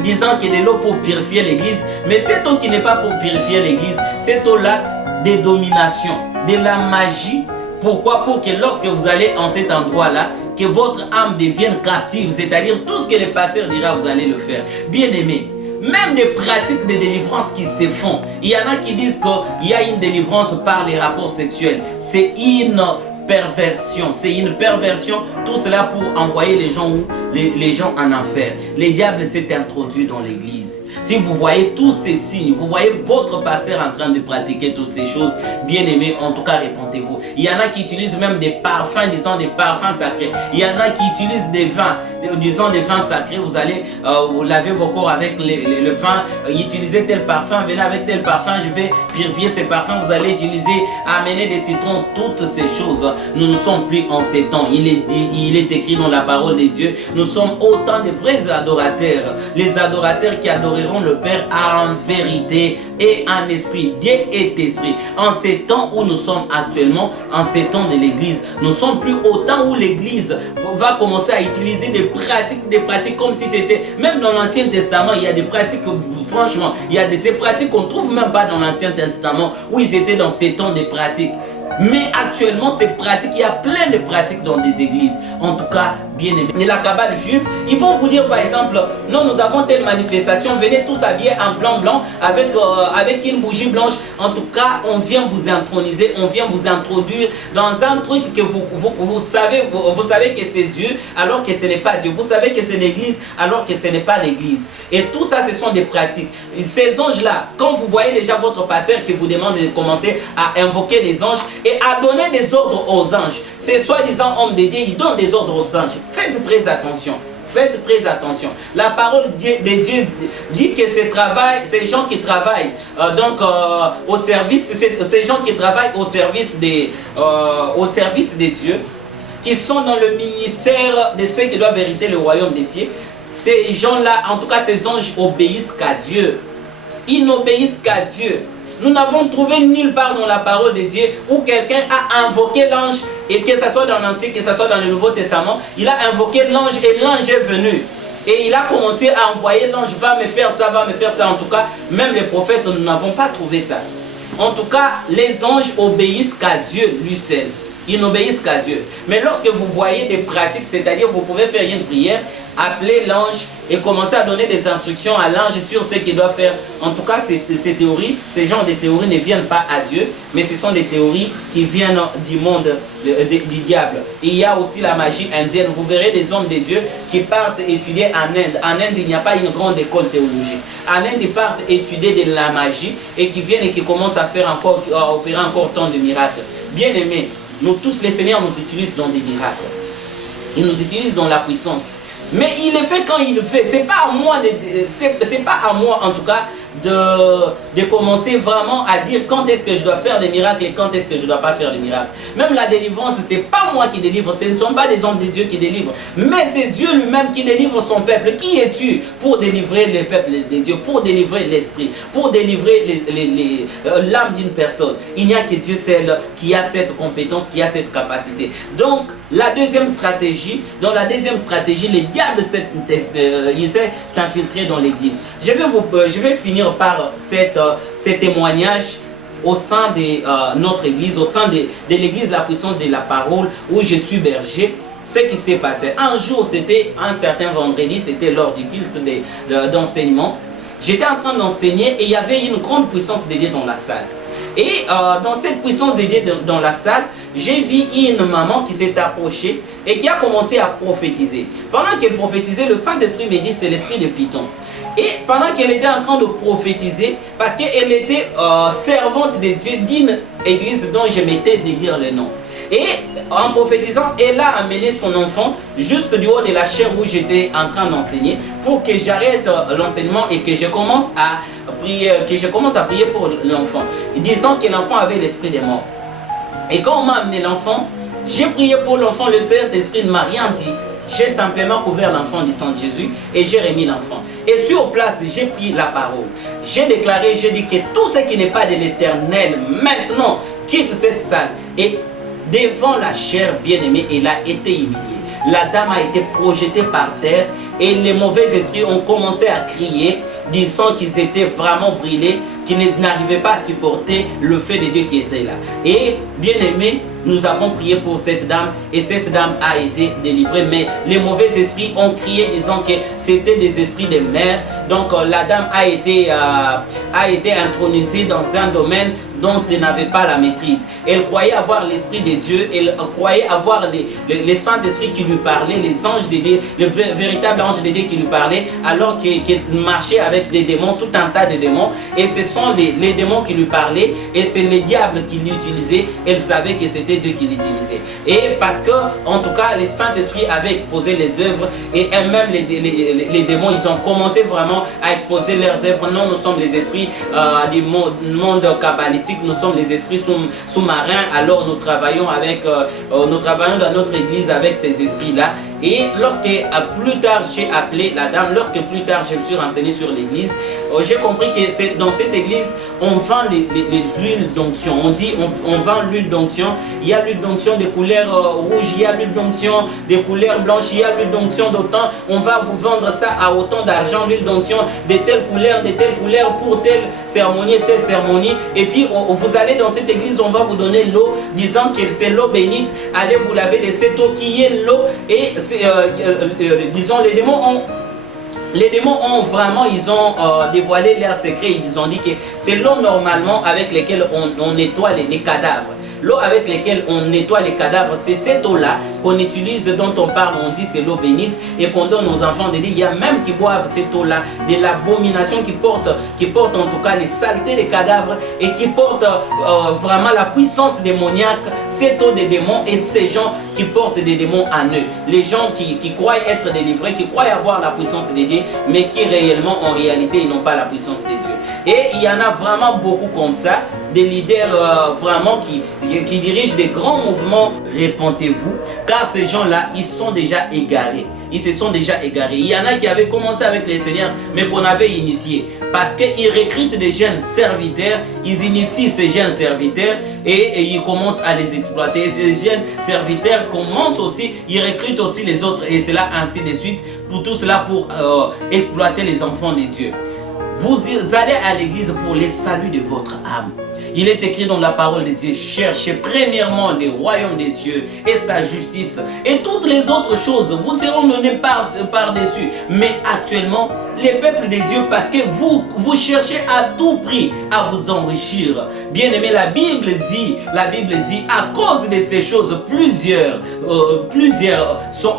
disant que de l'eau pour purifier l'église. Mais cette eau qui n'est pas pour purifier l'église, cette eau-là, des dominations, de la magie. Pourquoi? Pour que lorsque vous allez en cet endroit-là, que votre âme devienne captive, c'est-à-dire tout ce que le pasteur dira, vous allez le faire. Bien aimé, même des pratiques de délivrance qui se font. Il y en a qui disent qu'il y a une délivrance par les rapports sexuels. C'est une perversion, c'est une perversion. Tout cela pour envoyer les gens les gens en enfer. Le diable s'est introduit dans l'église. Si vous voyez tous ces signes, vous voyez votre pasteur en train de pratiquer toutes ces choses, bien aimé, en tout cas répondez-vous. Il y en a qui utilisent même des parfums, disons des parfums sacrés. Il y en a qui utilisent des vins, disons des vins sacrés. Vous allez vous laver vos corps avec le vin, utiliser tel parfum, venez avec tel parfum, je vais purifier ces parfums. Vous allez utiliser, amener des citrons, toutes ces choses. Nous ne sommes plus en ces temps. Il est écrit dans la parole de Dieu, nous sommes autant de vrais adorateurs. Les adorateurs qui adoreront le Père en vérité et en esprit. Dieu est esprit. En ces temps où nous sommes actuellement, en ces temps de l'église, nous sommes plus au temps où l'église va commencer à utiliser des pratiques comme si c'était, même dans l'Ancien Testament, il y a des pratiques, franchement, il y a ces pratiques qu'on ne trouve même pas dans l'Ancien Testament, où ils étaient dans ces temps de pratiques. Mais actuellement, ces pratiques, il y a plein de pratiques dans des églises. En tout cas, bien aimé. Et la cabale juive, ils vont vous dire par exemple, non, nous avons telle manifestation, venez tous habillés en blanc avec une bougie blanche. En tout cas, on vient vous introniser, on vient vous introduire dans un truc que vous savez que c'est Dieu alors que ce n'est pas Dieu. Vous savez que c'est l'église alors que ce n'est pas l'église. Et tout ça, ce sont des pratiques. Ces anges-là, quand vous voyez déjà votre pasteur qui vous demande de commencer à invoquer les anges et à donner des ordres aux anges, c'est soi-disant homme de Dieu, il donne des ordres aux anges. Faites très attention. Faites très attention. La parole de Dieu dit que ces gens qui travaillent au service, ces gens qui travaillent au service de Dieu, qui sont dans le ministère de ceux qui doivent hériter le royaume des cieux, ces gens-là, en tout cas ces anges, obéissent qu'à Dieu. Ils n'obéissent qu'à Dieu. Nous n'avons trouvé nulle part dans la parole de Dieu où quelqu'un a invoqué l'ange, et que ce soit dans l'Ancien, que ce soit dans le Nouveau Testament, il a invoqué l'ange et l'ange est venu. Et il a commencé à envoyer l'ange, va me faire ça, va me faire ça. En tout cas, même les prophètes, nous n'avons pas trouvé ça. En tout cas, les anges obéissent qu'à Dieu, lui seul. Ils n'obéissent qu'à Dieu. Mais lorsque vous voyez des pratiques, c'est-à-dire vous pouvez faire une prière, appeler l'ange et commencer à donner des instructions à l'ange sur ce qu'il doit faire. En tout cas, ces théories, ces genres de théories ne viennent pas à Dieu, mais ce sont des théories qui viennent du monde du diable. Et il y a aussi la magie indienne. Vous verrez des hommes de Dieu qui partent étudier en Inde. En Inde, il n'y a pas une grande école théologique. En Inde, ils partent étudier de la magie et qui viennent et qui commencent à opérer encore tant de miracles. Bien aimés, nous tous, les Seigneurs nous utilisent dans des miracles. Il nous utilise dans la puissance. Mais il le fait quand il le fait. C'est pas à moi en tout cas, de commencer vraiment à dire quand est-ce que je dois faire des miracles et quand est-ce que je ne dois pas faire des miracles. Même la délivrance, ce n'est pas moi qui délivre, ce ne sont pas des hommes de Dieu qui délivrent, mais c'est Dieu lui-même qui délivre son peuple. Qui es-tu pour délivrer le peuple de Dieu, pour délivrer l'esprit, pour délivrer l'âme d'une personne? Il n'y a que Dieu seul qui a cette compétence, qui a cette capacité. Donc, la deuxième stratégie, le diable il s'est infiltré dans l'église. Je vais finir par ces témoignages au sein de notre église, au sein de l'église La Puissance de la Parole, où je suis berger. Ce qui s'est passé, un jour, c'était un certain vendredi, c'était lors du culte d'enseignement. J'étais en train d'enseigner et il y avait une grande puissance de Dieu dans la salle. Et dans cette puissance de Dieu dans la salle, j'ai vu une maman qui s'est approchée et qui a commencé à prophétiser. Pendant qu'elle prophétisait, le Saint-Esprit me dit c'est l'esprit de Python. Et pendant qu'elle était en train de prophétiser, parce qu'elle était servante de Dieu d'une église dont je m'étais de dire le nom. Et en prophétisant, elle a amené son enfant jusque du haut de la chaire où j'étais en train d'enseigner pour que j'arrête l'enseignement et que je commence à prier, pour l'enfant, disant que l'enfant avait l'esprit des morts. Et quand on m'a amené l'enfant, j'ai prié pour l'enfant, le Saint-Esprit ne m'a rien dit. J'ai simplement couvert l'enfant du sang de Jésus et j'ai remis l'enfant. Et sur place, j'ai pris la parole. J'ai déclaré, j'ai dit que tout ce qui n'est pas de l'Éternel, maintenant, quitte cette salle. Et devant la chair bien-aimée, elle a été humiliée. La dame a été projetée par terre et les mauvais esprits ont commencé à crier, disant qu'ils étaient vraiment brûlés, qu'ils n'arrivaient pas à supporter le fait de Dieu qui était là. Et bien-aimé, nous avons prié pour cette dame et cette dame a été délivrée. Mais les mauvais esprits ont crié disant que c'était des esprits de mer. Donc la dame a été intronisée dans un domaine dont elle n'avait pas la maîtrise. Elle croyait avoir l'Esprit de Dieu, elle croyait avoir les Saint-Esprit qui lui parlaient, les anges de Dieu, le véritable ange de Dieu qui lui parlait, alors qu'elle marchait avec des démons, tout un tas de démons. Et ce sont les démons qui lui parlaient et c'est les diables qui l'utilisaient. Elle savait que c'était Dieu qui l'utilisait. Et parce que, en tout cas, les Saint-Esprit avaient exposé les œuvres et eux-mêmes, les démons, ils ont commencé vraiment à exposer leurs œuvres. Non, nous sommes les esprits du monde kabbalistique, nous sommes les esprits sous-marins. Alors nous travaillons dans notre église avec ces esprits-là. Et lorsque plus tard j'ai appelé la dame, lorsque plus tard je me suis renseigné sur l'église, j'ai compris que dans cette église, on vend les huiles d'onction. On dit on vend l'huile d'onction. Il y a l'huile d'onction de couleur rouge, il y a l'huile d'onction de couleur blanche, il y a l'huile d'onction d'autant. On va vous vendre ça à autant d'argent, l'huile d'onction de telle couleur pour telle cérémonie, telle cérémonie. Et puis vous allez dans cette église, on va vous donner l'eau, disant que c'est l'eau bénite. Allez vous laver de cette eau qui est l'eau. Et disons les démons ont vraiment, ils ont dévoilé leurs secrets. Ils ont dit que c'est l'eau normalement avec laquelle on nettoie les cadavres. L'eau avec laquelle on nettoie les cadavres, c'est cette eau-là qu'on utilise, dont on parle, on dit c'est l'eau bénite et qu'on donne aux enfants de dire. Il y a même qui boivent cette eau-là, de l'abomination qui porte en tout cas les saletés des cadavres et qui porte vraiment la puissance démoniaque, cette eau des démons et ces gens qui portent des démons en eux. Les gens qui croient être délivrés, qui croient avoir la puissance de Dieu, mais qui réellement, en réalité, ils n'ont pas la puissance de Dieu. Et il y en a vraiment beaucoup comme ça, des leaders vraiment qui dirigent des grands mouvements. Répentez-vous, car ces gens-là, ils sont déjà égarés. Ils se sont déjà égarés. Il y en a qui avaient commencé avec les seigneurs, mais qu'on avait initiés. Parce qu'ils recrutent des jeunes serviteurs, ils initient ces jeunes serviteurs et ils commencent à les exploiter. Et ces jeunes serviteurs commencent aussi, ils recrutent aussi les autres et c'est là ainsi de suite. Pour tout cela, pour exploiter les enfants de Dieu. Vous allez à l'église pour le salut de votre âme. Il est écrit dans la parole de Dieu, cherchez premièrement le royaume des cieux et sa justice. Et toutes les autres choses vous seront données par-dessus. Mais actuellement, les peuples de Dieu, parce que vous cherchez à tout prix à vous enrichir. Bien aimé, la Bible dit, à cause de ces choses, plusieurs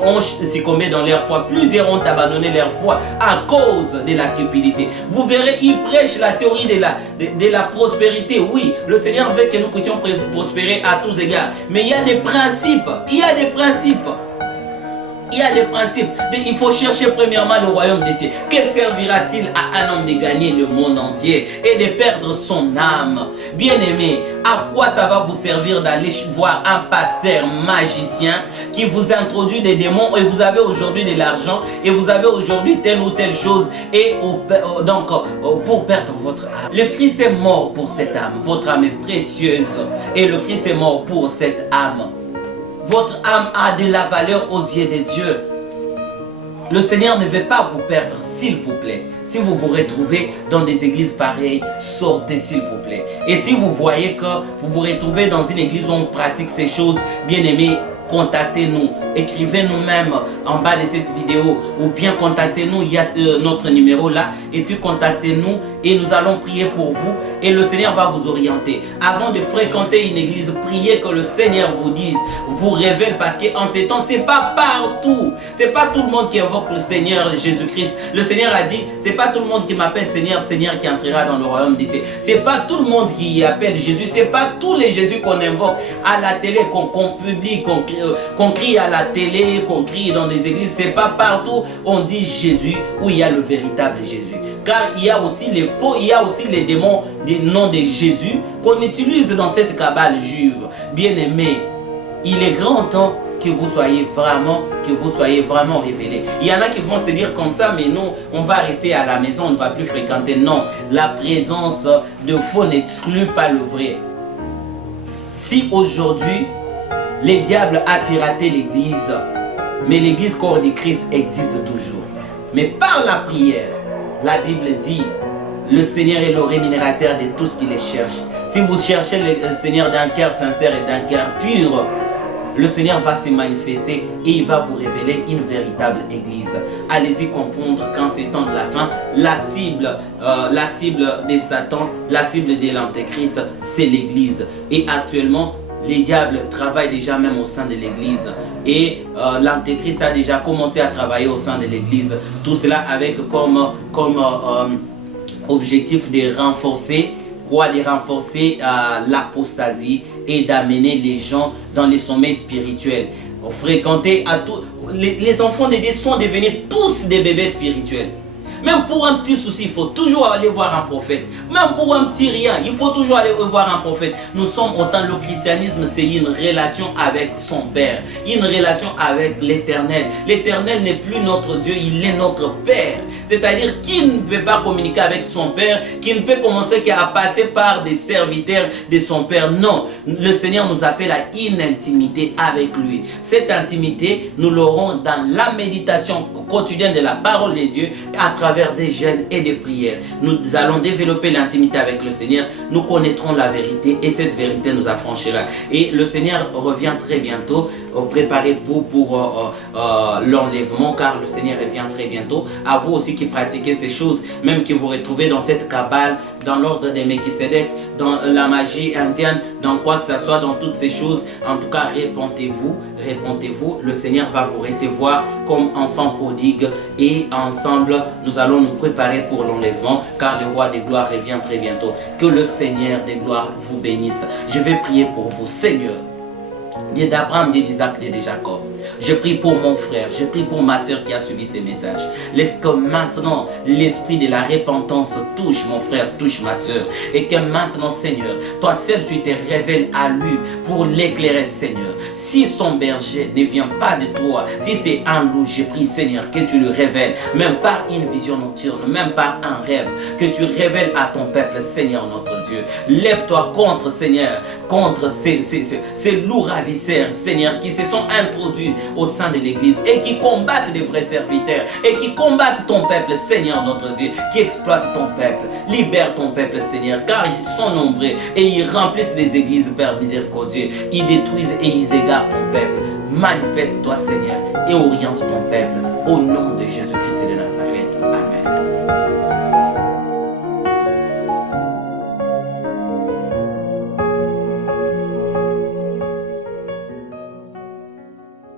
ont succombé dans leur foi. Plusieurs ont abandonné leur foi à cause de la cupidité. Vous verrez, ils prêchent la théorie de la prospérité. Oui, le Seigneur veut que nous puissions prospérer à tous égards. Mais il y a des principes. Il y a des principes. Il y a des principes. Il faut chercher premièrement le royaume des cieux. Que servira-t-il à un homme de gagner le monde entier et de perdre son âme? Bien-aimé, à quoi ça va vous servir d'aller voir un pasteur magicien qui vous introduit des démons et vous avez aujourd'hui de l'argent et vous avez aujourd'hui telle ou telle chose et donc pour perdre votre âme? Le Christ est mort pour cette âme. Votre âme est précieuse et le Christ est mort pour cette âme. Votre âme a de la valeur aux yeux de Dieu. Le Seigneur ne veut pas vous perdre, s'il vous plaît. Si vous vous retrouvez dans des églises pareilles, sortez s'il vous plaît. Et si vous voyez que vous vous retrouvez dans une église où on pratique ces choses, bien aimés, contactez-nous, écrivez-nous même en bas de cette vidéo ou bien contactez-nous, il y a notre numéro là et puis contactez-nous et nous allons prier pour vous et le Seigneur va vous orienter. Avant de fréquenter une église, priez que le Seigneur vous dise, vous révèle parce qu'en ces temps, c'est pas partout, c'est pas tout le monde qui invoque le Seigneur Jésus-Christ. Le Seigneur a dit, c'est pas tout le monde qui m'appelle Seigneur, Seigneur qui entrera dans le royaume des cieux. C'est pas tout le monde qui appelle Jésus, c'est pas tous les Jésus qu'on invoque à la télé, qu'on publie, qu'on crie à la télé, qu'on crie dans des églises. C'est pas partout on dit Jésus où il y a le véritable Jésus. Car il y a aussi les faux, il y a aussi les démons des noms de Jésus qu'on utilise dans cette cabale juive. Bien-aimés, il est grand temps que vous soyez vraiment révélés. Il y en a qui vont se dire comme ça, mais nous, on va rester à la maison, on ne va plus fréquenter. Non, la présence de faux n'exclut pas le vrai. Si aujourd'hui, les diables ont piraté l'église, mais l'église corps de Christ existe toujours. Mais par la prière, la Bible dit, le Seigneur est le rémunérateur de tout ce qu'il cherche. Si vous cherchez le Seigneur d'un cœur sincère et d'un cœur pur, le Seigneur va se manifester et il va vous révéler une véritable église. Allez-y comprendre qu'en ces temps de la fin, la cible de Satan, la cible de l'Antéchrist, c'est l'église. Et actuellement, les diables travaillent déjà même au sein de l'église. Et l'Antéchrist a déjà commencé à travailler au sein de l'église. Tout cela avec comme objectif de renforcer l'apostasie et d'amener les gens dans les sommets spirituels. Fréquenter à tous les enfants de Dieu sont devenus tous des bébés spirituels. Même pour un petit souci, il faut toujours aller voir un prophète. Même pour un petit rien, il faut toujours aller voir un prophète. Nous sommes autant, le christianisme, c'est une relation avec son Père. Une relation avec l'Éternel. L'Éternel n'est plus notre Dieu, il est notre Père. C'est-à-dire qu'il ne peut pas communiquer avec son Père, qu'il ne peut commencer qu'à passer par des serviteurs de son Père. Non, le Seigneur nous appelle à une intimité avec lui. Cette intimité, nous l'aurons dans la méditation quotidienne de la parole de Dieu à travers des jeûnes et des prières. Nous allons développer l'intimité avec le Seigneur. Nous connaîtrons la vérité et cette vérité nous affranchira. Et le Seigneur revient très bientôt. Préparez-vous pour l'enlèvement car le Seigneur revient très bientôt. À vous aussi qui pratiquez ces choses, même que vous retrouvez dans cette cabale, dans l'ordre des Melchisedec, dans la magie indienne, dans quoi que ce soit, dans toutes ces choses. En tout cas, répentez-vous. Le Seigneur va vous recevoir comme enfant prodigue et ensemble, nous allons nous préparer pour l'enlèvement car le roi des gloires revient très bientôt. Que le Seigneur des gloires vous bénisse. Je vais prier pour vous, Seigneur. Dieu d'Abraham, Dieu d'Isaac, Dieu de Jacob. Je prie pour mon frère, je prie pour ma soeur qui a suivi ces messages. Laisse que maintenant l'esprit de la repentance touche mon frère, touche ma soeur. Et que maintenant, Seigneur, toi seul tu te révèles à lui pour l'éclairer, Seigneur. Si son berger ne vient pas de toi, si c'est un loup, je prie, Seigneur, que tu le révèles, même par une vision nocturne, même par un rêve, que tu révèles à ton peuple, Seigneur notre Dieu. Lève-toi contre, Seigneur, contre ces loups ravisseurs, Seigneur, qui se sont introduits au sein de l'église et qui combattent les vrais serviteurs et qui combattent ton peuple, Seigneur notre Dieu, qui exploitent ton peuple. Libère ton peuple, Seigneur, car ils sont nombreux et ils remplissent les églises, Père miséricordieux. Ils détruisent et ils égarent ton peuple. Manifeste-toi, Seigneur, et oriente ton peuple au nom de Jésus-Christ de Nazareth. Amen.